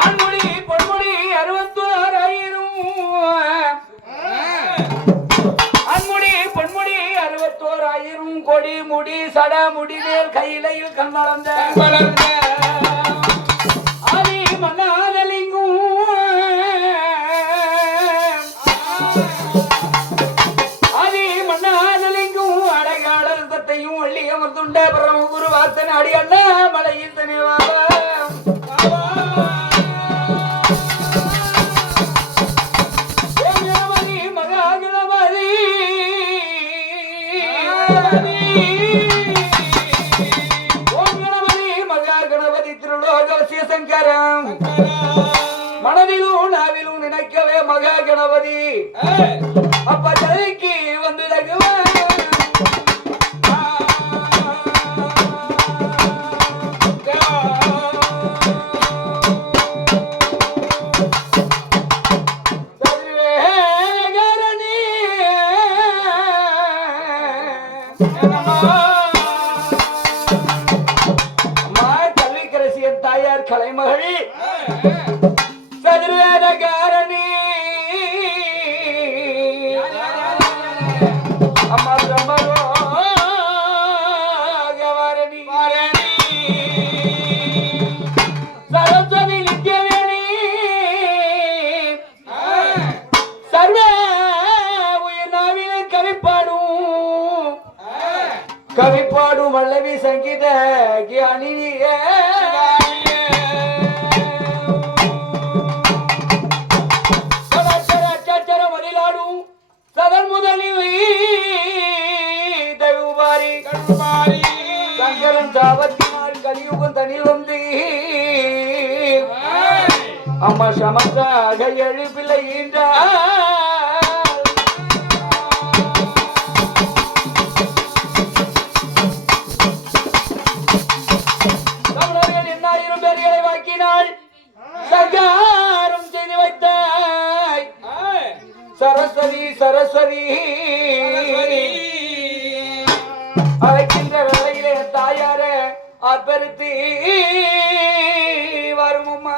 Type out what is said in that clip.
ஆண்மொழி பொன்மொழி 61,000 ஆண்மொழி பொன்மொழி 61,000 கொடி முடி சட முடி மேல் கையிலையில் கண் வளர்ந்த ஆதி மன்னாதலிங்கும் ஆதி மன்னாதலிங்கும் அடையாளர் தத்தையும் வள்ளி அமர்ந்துண்ட பிரம குரு வார்த்தன் அடி அண்ணா மலையில் தனிவாவ மனதிலும் நாவிலும் நினைக்கவே மகா கணபதி அப்ப தலைக்கு வந்து கல்விக்கரசியன் தாயார் கலைமகள் சதுர்வேதகாரணி அம்மா பிரம்மரோகவாரணி சரஸ்வதி நித்யவேணி சர்வ உயிர் நாவிலே கவிப்பாடும் வல்லவி சங்கீத கியானினியே சதன் முதலில் தகுபாரி சங்கரன் சாவத்தினால் கலியுகம் தனில் வந்து அம்மா சமத்தாக எழுப்பில்லை தமிழர்கள் 1000 பேர்களை வாக்கினாள் சங்காரம் செய்து வைத்தாய் சரஸ்வதி சரஸ்வதி அழைக்கின்ற வேளையிலே தாயார ஆர்ப்பரித்து வரும் அம்மா